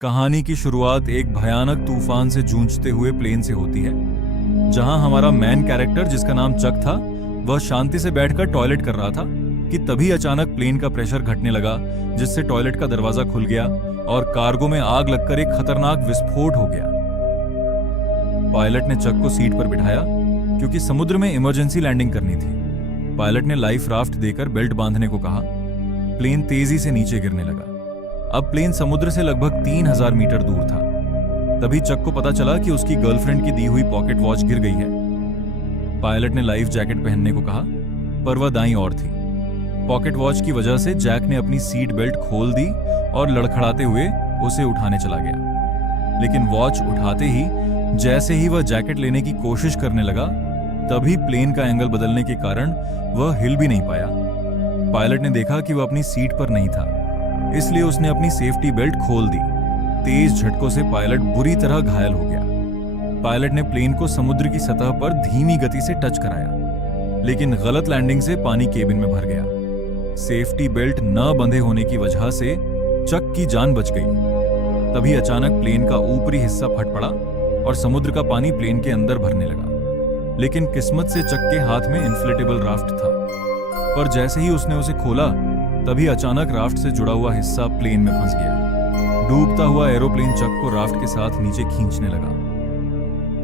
कहानी की शुरुआत एक भयानक तूफान से जूझते हुए प्लेन से होती है, जहां हमारा मेन कैरेक्टर जिसका नाम चक था, वह शांति से बैठकर टॉयलेट कर रहा था कि तभी अचानक प्लेन का प्रेशर घटने लगा, जिससे टॉयलेट का दरवाजा खुल गया और कार्गो में आग लगकर एक खतरनाक विस्फोट हो गया। पायलट ने चक को सीट पर बिठाया क्योंकि समुद्र में इमरजेंसी लैंडिंग करनी थी। पायलट ने लाइफ राफ्ट देकर बेल्ट बांधने को कहा। प्लेन तेजी से नीचे गिरने लगा। अब प्लेन समुद्र से लगभग 3000 मीटर दूर था। तभी चक को पता चला कि उसकी गर्लफ्रेंड की दी हुई पॉकेट वॉच गिर गई है। पायलट ने लाइफ जैकेट पहनने को कहा, पर वह दाईं ओर थी। पॉकेट वॉच की वजह से जैक ने अपनी सीट बेल्ट खोल दी और लड़खड़ाते हुए उसे उठाने चला गया। लेकिन वॉच उठाते ही जैसे ही वह जैकेट लेने की कोशिश करने लगा, तभी प्लेन का एंगल बदलने के कारण वह हिल भी नहीं पाया। पायलट ने देखा कि वह अपनी सीट पर नहीं था, इसलिए उसने अपनी सेफ्टी बेल्ट खोल दी। तेज झटकों से पायलट बुरी तरह घायल हो गया। पायलट ने प्लेन को समुद्र की सतह पर धीमी गति से टच कराया, लेकिन गलत लैंडिंग से पानी केबिन में भर गया। सेफ्टी बेल्ट न बंधे होने की वजह से चक की जान बच गई। तभी अचानक प्लेन का ऊपरी हिस्सा फट पड़ा और समुद्र का पानी प्लेन के अंदर भरने लगा। लेकिन किस्मत से चक के हाथ में इन्फ्लेटेबल राफ्ट था, पर जैसे ही उसने उसे खोला, तभी अचानक राफ्ट से जुड़ा हुआ हिस्सा प्लेन में फंस गया। डूबता हुआ एरोप्लेन चक को राफ्ट के साथ नीचे खींचने लगा।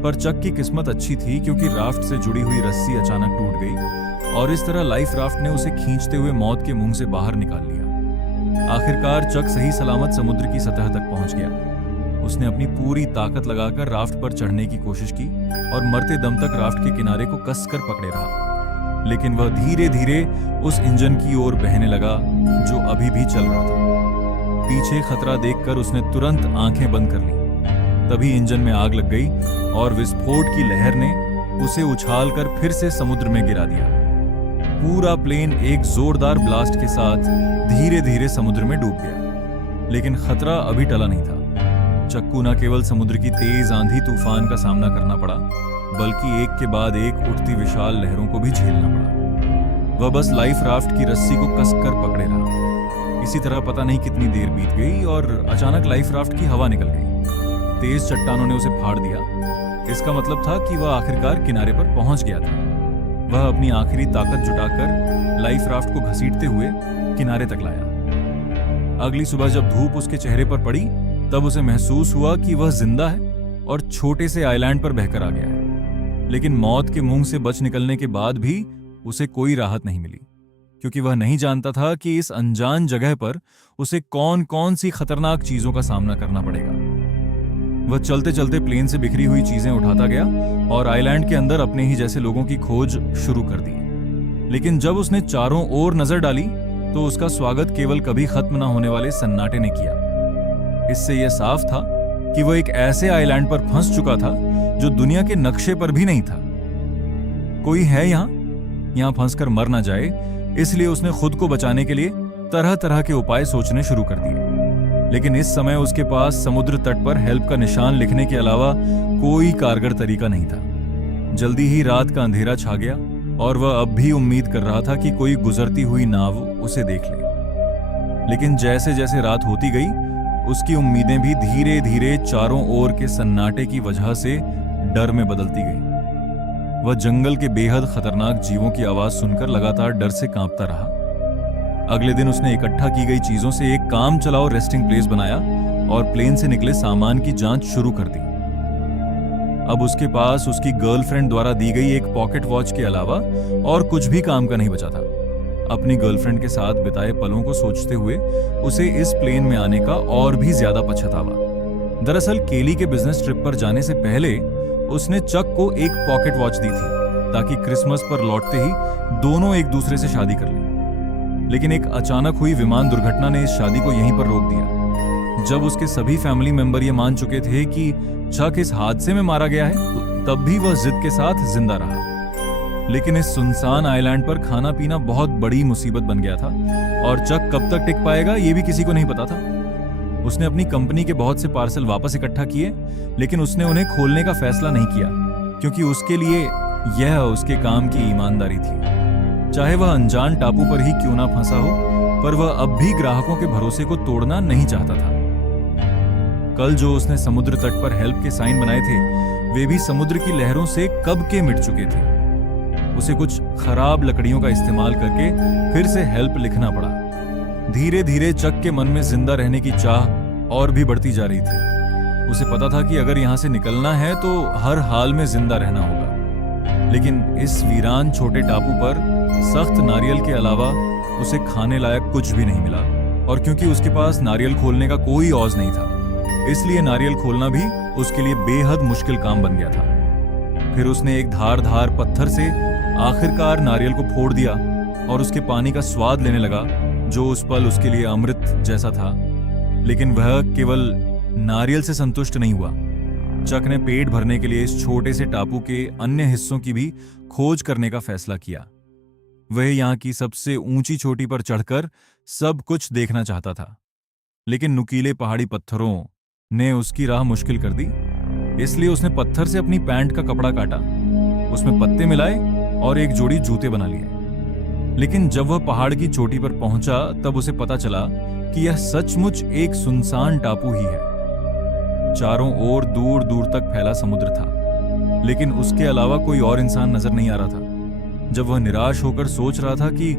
पर चक की किस्मत अच्छी थी क्योंकि राफ्ट से जुड़ी हुई रस्सी अचानक टूट गई और इस तरह लाइफ राफ्ट ने उसे खींचते हुए मौत के मुंह से बाहर निकाल लिया। आखिरकार चक सही सलामत समुद्र की सतह तक पहुंच गया। उसने अपनी पूरी ताकत लगाकर राफ्ट पर चढ़ने की कोशिश की और मरते दम तक राफ्ट के किनारे को कसकर पकड़े रहा। लेकिन वह धीरे धीरे उस इंजन की ओर बहने लगा जो अभी भी चल रहा था। पीछे खतरा देखकर उसने तुरंत आंखें बंद कर ली। तभी इंजन में आग लग गई और विस्फोट की लहर ने उसे उछालकर फिर से समुद्र में गिरा दिया। पूरा प्लेन एक जोरदार ब्लास्ट के साथ धीरे धीरे समुद्र में डूब गया। लेकिन खतरा अभी टला नहीं था। चक्कू न केवल समुद्र की तेज आंधी तूफान का सामना करना पड़ा, बल्कि एक के बाद एक उठती विशाल लहरों को भी झेलना पड़ा। वह बस लाइफ राफ्ट की रस्सी को कसकर पकड़े रहा। इसी तरह पता नहीं कितनी देर बीत गई और अचानक लाइफ राफ्ट की हवा निकल गई। तेज चट्टानों ने उसे फाड़ दिया। इसका मतलब था कि वह आखिरकार किनारे पर पहुंच गया था। वह अपनी आखिरी ताकत जुटाकर लाइफ राफ्ट को घसीटते हुए किनारे तक लाया। अगली सुबह जब धूप उसके चेहरे पर पड़ी, तब उसे महसूस हुआ कि वह जिंदा है और छोटे से आइलैंड पर बहकर आ गया है। लेकिन मौत के मुंह से बच निकलने के बाद भी उसे कोई राहत नहीं मिली, क्योंकि वह नहीं जानता था कि इस अनजान जगह पर उसे कौन कौन सी खतरनाक चीजों का सामना करना पड़ेगा। वह चलते चलते प्लेन से बिखरी हुई चीजें उठाता गया और आइलैंड के अंदर अपने ही जैसे लोगों की खोज शुरू कर दी। लेकिन जब उसने चारों ओर नजर डाली, तो उसका स्वागत केवल कभी खत्म न होने वाले सन्नाटे ने किया। इससे यह साफ था कि वह एक ऐसे आइलैंड पर फंस चुका था जो दुनिया के नक्शे पर भी नहीं था। कोई है यहां फंसकर मर ना जाए, इसलिए उसने खुद को बचाने के लिए तरह तरह के उपाय सोचने शुरू कर दिए। लेकिन इस समय उसके पास समुद्र तट पर हेल्प का निशान लिखने के अलावा कोई कारगर तरीका नहीं था। जल्दी ही रात का अंधेरा छा गया और वह अब भी उम्मीद कर रहा था कि कोई गुजरती हुई नाव उसे देख ले। लेकिन जैसे जैसे रात होती गई, उसकी उम्मीदें भी धीरे धीरे चारों ओर के सन्नाटे की वजह से डर में बदलती गई। वह जंगल के बेहद खतरनाक जीवों की आवाज सुनकर लगातार डर से कांपता रहा। अगले दिन उसने इकट्ठा की गई चीजों से एक काम चलाओ रेस्टिंग प्लेस बनाया और प्लेन से निकले सामान की जांच शुरू कर दी। अब उसके पास उसकी गर्लफ्रेंड द्वारा दी गई एक पॉकेट वॉच के अलावा और कुछ भी काम का नहीं बचा था। अपनी गर्लफ्रेंड के साथ बिताए पलों को सोचते हुए उसे इस प्लेन में आने का और भी ज्यादा पछतावा। दरअसल केली के बिजनेस ट्रिप पर जाने से पहले उसने चक को एक पॉकेट वॉच दी थी, ताकि क्रिसमस पर लौटते ही दोनों एक दूसरे से शादी कर लें। लेकिन एक अचानक हुई विमान दुर्घटना ने इस शादी को यहीं पर रोक दिया। जब उसके सभी फैमिली मेंबर ये मान चुके थे कि चक इस हादसे में मारा गया है, तो तब भी वह जिद के साथ जिंदा रहा। लेकिन इस सुनसान आइलैंड पर खाना पीना बहुत बड़ी मुसीबत बन गया था और चक कब तक टिक पाएगा ये भी किसी को नहीं पता था। उसने अपनी कंपनी के बहुत से पार्सल वापस इकट्ठा किए, लेकिन उसने उन्हें खोलने का फैसला नहीं किया, क्योंकि उसके लिए यह उसके काम की ईमानदारी थी। चाहे वह अनजान टापू पर ही क्यों ना फंसा हो, पर वह अब भी ग्राहकों के भरोसे को तोड़ना नहीं चाहता था। कल जो उसने समुद्र तट पर हेल्प के साइन बनाए थे वे भी समुद्र की लहरों से कब के मिट चुके थे। उसे कुछ खराब लकड़ियों का इस्तेमाल करके फिर से हेल्प लिखना पड़ा। धीरे धीरे चक के मन में जिंदा रहने की चाह और भी बढ़ती जा रही थी। उसे पता था कि अगर यहां से निकलना है तो हर हाल में जिंदा रहना होगा। लेकिन इस वीरान छोटे टापू पर सख्त नारियल के अलावा उसे खाने लायक कुछ भी नहीं मिला, और क्योंकि उसके पास नारियल खोलने का कोई औज नहीं था, इसलिए नारियल खोलना भी उसके लिए बेहद मुश्किल काम बन गया था। फिर उसने एक धार पत्थर से आखिरकार नारियल को फोड़ दिया और उसके पानी का स्वाद लेने लगा, जो उस पल उसके लिए अमृत जैसा था। लेकिन वह केवल नारियल से संतुष्ट नहीं हुआ। चक ने पेट भरने के लिए इस छोटे से टापू के अन्य हिस्सों की भी खोज करने का फैसला किया। वह यहाँ की सबसे ऊंची चोटी पर चढ़कर सब कुछ देखना चाहता था, लेकिन नुकीले पहाड़ी पत्थरों ने उसकी राह मुश्किल कर दी। इसलिए उसने पत्थर से अपनी पैंट का कपड़ा काटा, उसमें पत्ते मिलाए और एक जोड़ी जूते बना लिए। लेकिन जब वह पहाड़ की चोटी पर पहुंचा तब उसे पता चला कि यह सचमुच एक सुनसान टापू ही है। चारों ओर दूर दूर तक फैला समुद्र था, लेकिन उसके अलावा कोई और इंसान नजर नहीं आ रहा था। जब वह निराश होकर सोच रहा था कि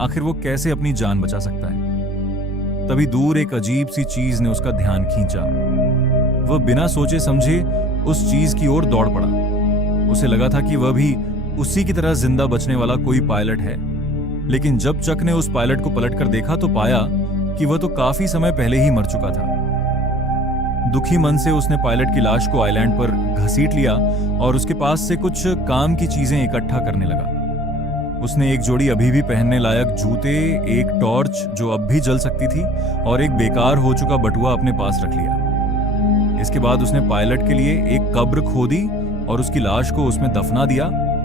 आखिर वो कैसे अपनी जान बचा सकता है, तभी दूर एक अजीब सी चीज ने उसका ध्यान खींचा। वह बिना सोचे समझे उस चीज की ओर दौड़ पड़ा। उसे लगा था कि वह भी उसी की तरह जिंदा बचने वाला कोई पायलट है। लेकिन जब चक ने उस पायलट को पलटकर देखा तो पाया कि वह तो काफी समय पहले ही मर चुका था। दुखी मन से उसने पायलट की लाश को आइलैंड पर घसीट लिया और उसके पास से कुछ काम की चीजें इकट्ठा करने लगा। उसने एक जोड़ी अभी भी पहनने लायक जूते, एक टॉर्च जो अब भी जल सकती थी और एक बेकार हो चुका बटुआ अपने पास रख लिया। इसके बाद उसने पायलट के लिए एक कब्र खोदी और उसकी लाश को उसमें दफना दिया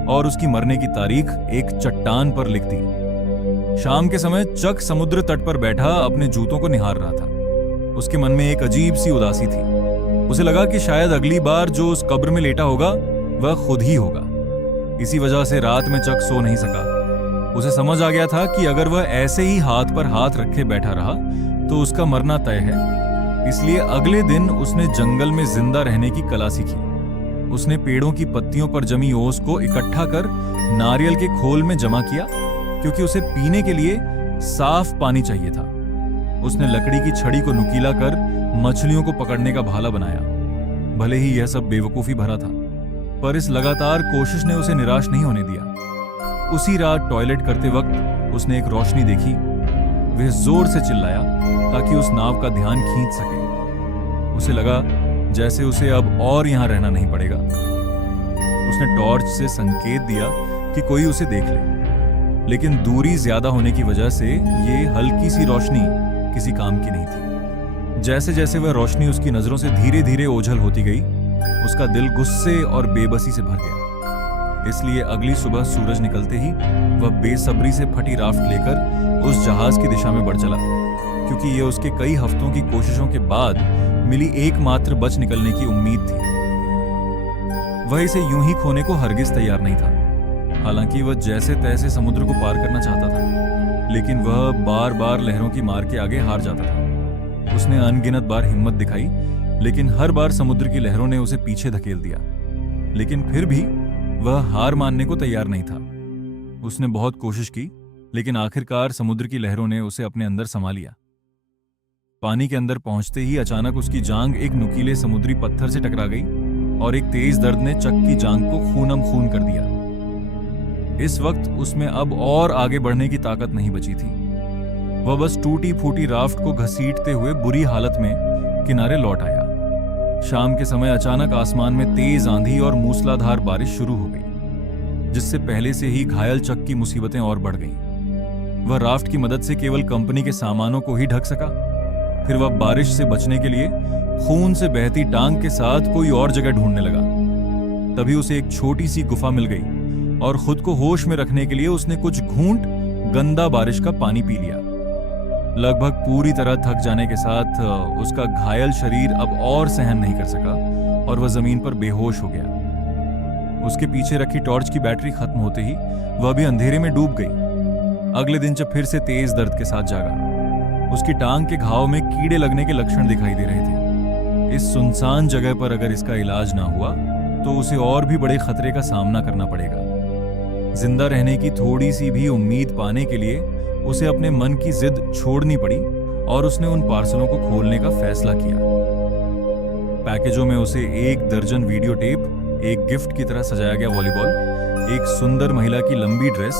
और उसकी मरने की तारीख एक चट्टान पर लिख दी। शाम के समय चक समुद्र तट पर बैठा अपने जूतों को निहार रहा था। उसके मन में एक अजीब सी उदासी थी। उसे लगा कि शायद अगली बार जो उस कब्र में लेटा होगा वह खुद ही होगा। इसी वजह से रात में चक सो नहीं सका। उसे समझ आ गया था कि अगर वह ऐसे ही हाथ पर हाथ रखे बैठा रहा तो उसका मरना तय है। इसलिए अगले दिन उसने जंगल में जिंदा रहने की कला सीखी। उसने पेड़ों की पत्तियों पर जमी ओस को इकट्ठा कर नारियल के खोल में जमा किया, क्योंकि उसे पीने के लिए साफ पानी चाहिए था। उसने लकड़ी की छड़ी को नुकीला कर मछलियों को पकड़ने का भाला बनाया। भले ही यह सब बेवकूफी भरा था, पर इस लगातार कोशिश ने उसे निराश नहीं होने दिया। उसी रात टॉयलेट करते वक्त उसने एक रोशनी देखी। वह जोर से चिल्लाया ताकि उस नाव का ध्यान खींच सके। उसे लगा जैसे उसे अब और यहां रहना नहीं पड़ेगा। उसने टॉर्च से संकेत दिया कि कोई उसे देख ले, लेकिन दूरी ज्यादा होने की वजह से ये हल्की सी रोशनी किसी काम की नहीं थी। जैसे जैसे वह रोशनी उसकी नजरों से धीरे धीरे ओझल होती गई, उसका दिल गुस्से और बेबसी से भर गया। इसलिए अगली सुबह सूरज निकलते ही वह बेसब्री से फटी राफ्ट लेकर उस जहाज की दिशा में बढ़ चला, क्योंकि यह उसके कई हफ्तों की कोशिशों के बाद मिली एकमात्र बच निकलने की उम्मीद थी। वह इसे यूं ही खोने को हरगिज तैयार नहीं था। हालांकि वह जैसे तैसे समुद्र को पार करना चाहता था, लेकिन वह बार बार लहरों की मार के आगे हार जाता था। उसने अनगिनत बार हिम्मत दिखाई, लेकिन हर बार समुद्र की लहरों ने उसे पीछे धकेल दिया। लेकिन फिर भी वह हार मानने को तैयार नहीं था। उसने बहुत कोशिश की, लेकिन आखिरकार समुद्र की लहरों ने उसे अपने अंदर समा लिया। पानी के अंदर पहुंचते ही अचानक उसकी जांघ एक नुकीले समुद्री पत्थर से टकरा गई और एक तेज दर्द ने चक की जांघ को खूनम खून कर दिया। इस वक्त उसमें अब और आगे बढ़ने की ताकत नहीं बची थी। वह बस टूटी फूटी राफ्ट को घसीटते हुए बुरी हालत में किनारे लौट आया। शाम के समय अचानक आसमान में तेज आंधी और मूसलाधार बारिश शुरू हो गई, जिससे पहले से ही घायल चक की मुसीबतें और बढ़ गईं। वह राफ्ट की मदद से केवल कंपनी के सामानों को ही ढक सका। फिर वह बारिश से बचने के लिए खून से बहती टांग के साथ कोई और जगह ढूंढने लगा। तभी उसे एक छोटी सी गुफा मिल गई और खुद को होश में रखने के लिए उसने कुछ घूंट गंदा बारिश का पानी पी लिया। लगभग पूरी तरह थक जाने के साथ उसका घायल शरीर अब और सहन नहीं कर सका और वह जमीन पर बेहोश हो गया। उसके पीछे रखी टॉर्च की बैटरी खत्म होते ही वह भी अंधेरे में डूब गई। अगले दिन जब फिर से तेज दर्द के साथ जागा, उसकी टांग के घाव में कीड़े लगने के लक्षण दिखाई दे रहे थे। इस सुनसान जगह पर अगर इसका इलाज ना हुआ तो उसे और भी बड़े खतरे का सामना करना पड़ेगा। जिंदा रहने की थोड़ी सी भी उम्मीद पाने के लिए उसे अपने मन की जिद छोड़नी पड़ी और उसने उन पार्सलों को खोलने का फैसला किया। पैकेजों में उसे 1 दर्जन वीडियो टेप, एक गिफ्ट की तरह सजाया गया वॉलीबॉल, एक सुंदर महिला की लंबी ड्रेस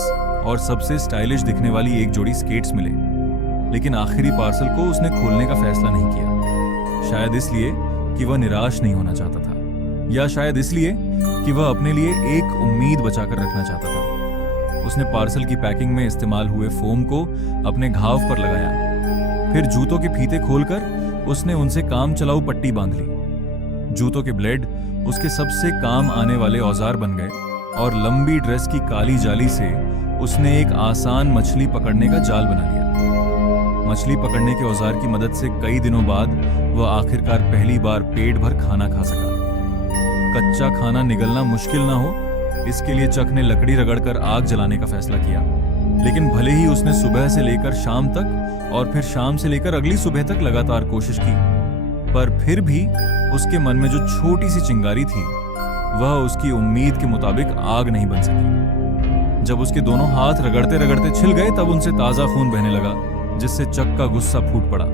और सबसे स्टाइलिश दिखने वाली एक जोड़ी स्केट्स मिले। लेकिन आखिरी पार्सल को उसने खोलने का फैसला नहीं किया। शायद इसलिए कि वह निराश नहीं होना चाहता था, या शायद इसलिए कि वह अपने लिए एक उम्मीद बचाकर रखना चाहता था। उसने पार्सल की पैकिंग में इस्तेमाल हुए फोम को अपने घाव पर लगाया। फिर जूतों के फीते खोलकर उसने उनसे काम चलाऊ पट्टी बांध ली। जूतों के ब्लेड उसके सबसे काम आने वाले औजार बन गए और लंबी ड्रेस की काली जाली से उसने एक आसान मछली पकड़ने का जाल बना लिया। मछली पकड़ने के औजार की मदद से कई दिनों बाद वह आखिरकार पहली बार पेट भर खाना खा सका। कच्चा खाना निगलना मुश्किल ना हो, इसके लिए चक ने लकड़ी रगड़कर आग जलाने का फैसला किया। लेकिन भले ही उसने सुबह से लेकर शाम तक और फिर शाम से लेकर अगली सुबह तक लगातार कोशिश की, पर फिर भी उसके मन में जो छोटी सी चिंगारी थी वह उसकी उम्मीद के मुताबिक आग नहीं बन सकी। जब उसके दोनों हाथ रगड़ते रगड़ते छिल गए तब उनसे ताजा खून बहने लगा, जिससे चक का गुस्सा फूट पड़ा।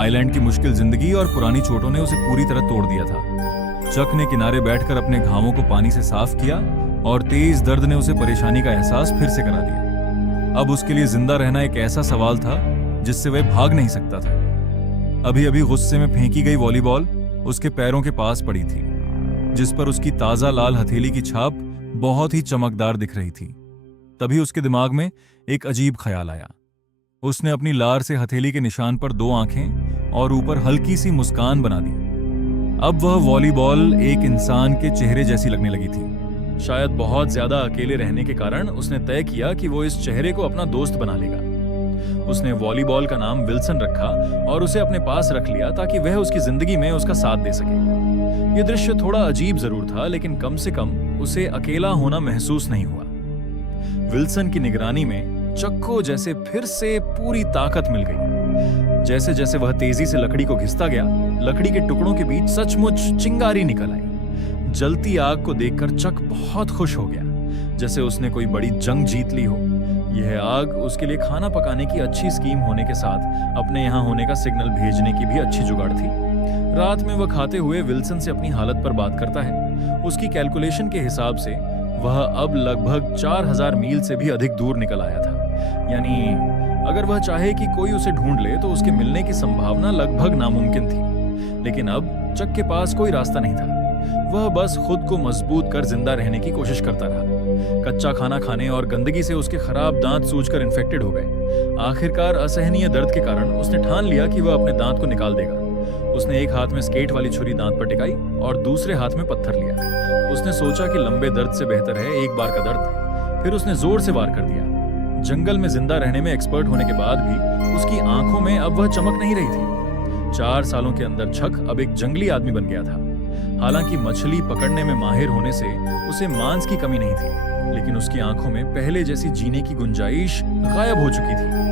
आइलैंड की मुश्किल जिंदगी और पुरानी चोटों ने उसे पूरी तरह तोड़ दिया था। चक ने किनारे बैठकर अपने घावों को पानी से साफ किया और तेज दर्द ने उसे परेशानी का एहसास फिर से करा दिया। अब उसके लिए जिंदा रहना एक ऐसा सवाल था जिससे वह भाग नहीं सकता था। अभी अभी गुस्से में फेंकी गई वॉलीबॉल उसके पैरों के पास पड़ी थी, जिस पर उसकी ताजा लाल हथेली की छाप बहुत ही चमकदार दिख रही थी। तभी उसके दिमाग में एक अजीब ख्याल आया। उसने अपनी लार से हथेली के निशान पर 2 आंखें और ऊपर हल्की सी मुस्कान बना दी। अब वह वॉलीबॉल एक इंसान के चेहरे जैसी लगने लगी थी। शायद बहुत ज्यादा अकेले रहने के कारण उसने तय किया कि वो इस चेहरे को अपना दोस्त बना लेगा। उसने वॉलीबॉल का नाम विल्सन रखा और उसे अपने पास रख लिया ताकि वह उसकी जिंदगी में उसका साथ दे सके। यह दृश्य थोड़ा अजीब जरूर था, लेकिन कम से कम उसे अकेला होना महसूस नहीं हुआ। विल्सन की निगरानी में चक को जैसे फिर से पूरी ताकत मिल गई। जैसे जैसे वह तेजी से लकड़ी को घिसता गया, लकड़ी के टुकड़ों के बीच सचमुच चिंगारी निकल आई। जलती आग को देखकर चक बहुत खुश हो गया, जैसे उसने कोई बड़ी जंग जीत ली हो। यह आग उसके लिए खाना पकाने की अच्छी स्कीम होने के साथ अपने यहाँ होने का सिग्नल भेजने की भी अच्छी जुगाड़ थी। रात में वह खाते हुए विल्सन से अपनी हालत पर बात करता है। उसकी कैलकुलेशन के हिसाब से वह अब लगभग 4000 मील से भी अधिक दूर निकल आया था। यानी अगर वह चाहे कि कोई उसे ढूंढ ले तो उसके मिलने की संभावना लगभग नामुमकिन थी। लेकिन अब चक के पास कोई रास्ता नहीं था। वह बस खुद को मजबूत कर जिंदा रहने की कोशिश करता रहा। कच्चा खाना खाने और गंदगी से उसके खराब दांत सूजकर इन्फेक्टेड हो गए। आखिरकार असहनीय दर्द के कारण उसने ठान लिया कि वह अपने दांत को निकाल देगा। उसने एक हाथ में स्केट वाली छुरी दांत पर टिकाई और दूसरे हाथ में पत्थर लिया। उसने सोचा कि लंबे दर्द से बेहतर है एक बार का दर्द। फिर उसने जोर से वार कर दिया। जंगल में जिंदा रहने में एक्सपर्ट होने के बाद भी उसकी आंखों में अब वह चमक नहीं रही थी। 4 सालों के अंदर चक अब एक जंगली आदमी बन गया था। हालांकि मछली पकड़ने में माहिर होने से उसे मांस की कमी नहीं थी, लेकिन उसकी आंखों में पहले जैसी जीने की गुंजाइश गायब हो चुकी थी।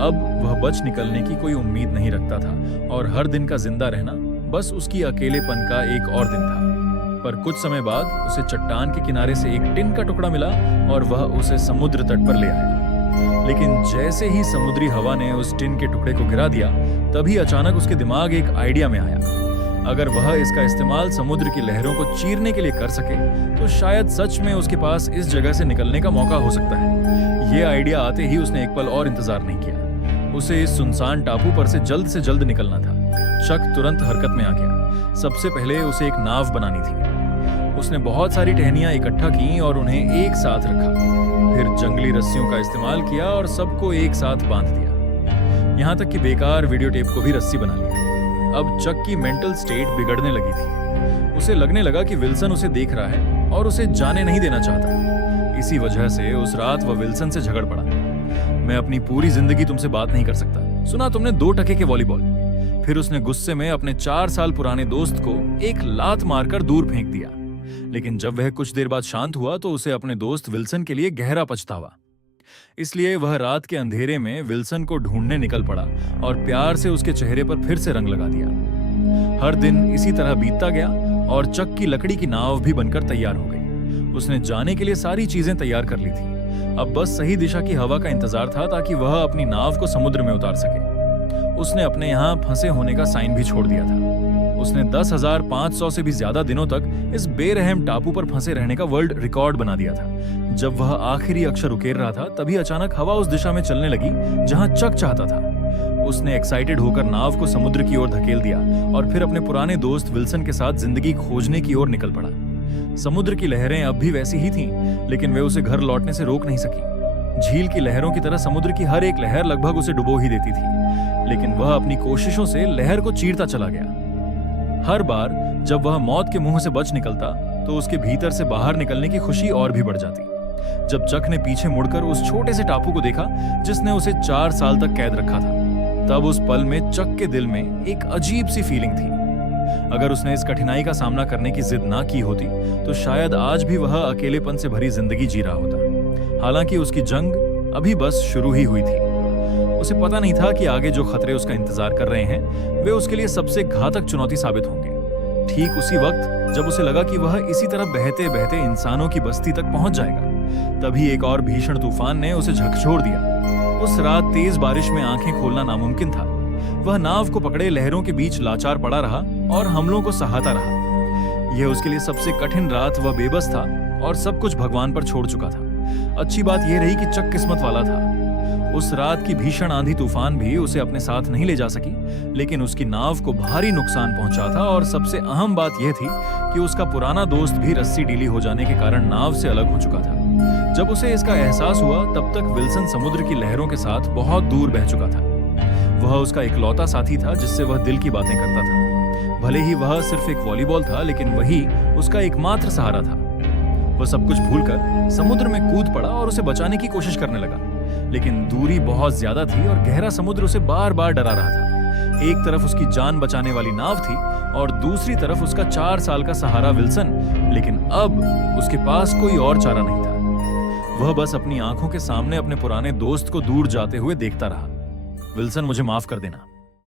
अब वह बच निकलने की कोई उम्मीद नहीं रखता था और हर दिन का जिंदा रहना बस उसकी अकेलेपन का एक और दिन था। पर कुछ समय बाद उसे चट्टान के किनारे से एक टिन का टुकड़ा मिला और वह उसे समुद्र तट पर ले आया। लेकिन जैसे ही समुद्री हवा ने उस टिन के टुकड़े को गिरा दिया, तभी अचानक उसके दिमाग एक आइडिया में आया। अगर वह इसका इस्तेमाल समुद्र की लहरों को चीरने के लिए कर सके तो शायद सच में उसके पास इस जगह से निकलने का मौका हो सकता है। यह आइडिया आते ही उसने एक पल और इंतजार नहीं किया। उसे इस सुनसान टापू पर से जल्द निकलना था। चक तुरंत हरकत में आ गया। सबसे पहले उसे एक नाव बनानी थी। उसने बहुत सारी टहनियां इकट्ठा की और उन्हें एक साथ रखा। फिर जंगली रस्सियों का इस्तेमाल किया और सबको एक साथ बांध दिया। यहाँ तक कि बेकार वीडियो टेप को भी रस्सी बना लिया। अब चक की मेंटल स्टेट बिगड़ने लगी थी। उसे लगने लगा कि विल्सन उसे देख रहा है और उसे जाने नहीं देना चाहता। इसी वजह से उस रात वह विल्सन से झगड़ पड़ा। मैं अपनी पूरी जिंदगी तुमसे बात नहीं कर सकता। सुना तुमने 2 टके के वॉलीबॉल। फिर उसने गुस्से में अपने 4 साल पुराने दोस्त को एक लात मारकर दूर फेंक दिया। लेकिन जब वह कुछ देर बाद शांत हुआ तो उसे अपने दोस्त विल्सन के लिए गहरा पछतावा। इसलिए वह रात के अंधेरे में विल्सन को ढूंढने निकल पड़ा और प्यार से उसके चेहरे पर फिर से रंग लगा दिया। हर दिन इसी तरह बीतता गया और चक की लकड़ी की नाव भी बनकर तैयार हो गई। उसने जाने के लिए सारी चीजें तैयार कर ली थी। अब बस सही दिशा की हवा का इंतजार था ताकि वह अपनी नाव को समुद्र में उतार सके। उसने अपने यहाँ फंसे होने का साइन भी छोड़ दिया था। उसने 10,500 से भी ज्यादा दिनों तक इस बेरहम टापू पर फंसे रहने का वर्ल्ड रिकॉर्ड बना दिया था। जब वह आखिरी अक्षर उकेर रहा था तभी अचानक हवा उस दिशा में चलने लगी जहां चक चाहता था। उसने एक्साइटेड होकर नाव को समुद्र की ओर धकेल दिया और फिर अपने पुराने दोस्त विल्सन के साथ जिंदगी खोजने की ओर निकल पड़ा। समुद्र की लहरें अब भी वैसी ही थीं, लेकिन वे उसे घर लौटने से रोक नहीं सकी। झील की लहरों की तरह समुद्र की हर एक लहर लगभग उसे डुबो ही देती थी, लेकिन वह अपनी कोशिशों से लहर को चीरता चला गया। हर बार जब वह मौत के मुंह से बच निकलता तो उसके भीतर से बाहर निकलने की खुशी और भी बढ़ जाती। जब चक ने पीछे मुड़कर उस छोटे से टापू को देखा जिसने उसे 4 साल तक कैद रखा था, तब उस पल में चक के दिल में एक अजीब सी फीलिंग थी। अगर उसने इस कठिनाई का सामना करने की जिद ना की होती तो शायद आज भी वह अकेलेपन से भरी जिंदगी जी रहा होता। हालांकि उसकी जंग अभी बस शुरू ही हुई थी। उसे पता नहीं था कि आगे जो खतरे उसका इंतजार कर रहे हैं वे उसके लिए सबसे घातक चुनौती साबित होंगे। ठीक उसी वक्त जब उसे लगा कि वह इसी तरह बहते बहते इंसानों की बस्ती तक पहुंच जाएगा, तभी एक और भीषण तूफान ने उसे झकझोर दिया। उस रात तेज बारिश में आंखें खोलना नामुमकिन था। वह नाव को पकड़े लहरों के बीच लाचार पड़ा रहा और हमलों को सहाता रहा। यह उसके लिए सबसे कठिन रात। वह बेबस था और सब कुछ भगवान पर छोड़ चुका था। अच्छी बात यह रही कि चक किस्मत वाला था। उस रात की भीषण आंधी तूफान भी उसे अपने साथ नहीं ले जा सकी, लेकिन उसकी नाव को भारी नुकसान पहुंचा था। और सबसे अहम बात यह थी कि उसका पुराना दोस्त भी रस्सी ढीली हो जाने के कारण नाव से अलग हो चुका था। जब उसे इसका एहसास हुआ तब तक विल्सन समुद्र की लहरों के साथ बहुत दूर बह चुका था। वह उसका इकलौता साथी था जिससे वह दिल की बातें करता था। भले ही वह सिर्फ एक वॉलीबॉल था, लेकिन वही उसका एकमात्र सहारा था। वह सब कुछ भूलकर समुद्र में कूद पड़ा और उसे बचाने की कोशिश करने लगा, लेकिन दूरी बहुत ज्यादा थी और गहरा समुद्र उसे बार बार डरा रहा था। एक तरफ उसकी जान बचाने वाली नाव थी और दूसरी तरफ उसका 4 साल का सहारा विल्सन, लेकिन अब उसके पास कोई और चारा नहीं था। वह बस अपनी आंखों के सामने अपने पुराने दोस्त को दूर जाते हुए देखता रहा। विल्सन, मुझे माफ कर देना।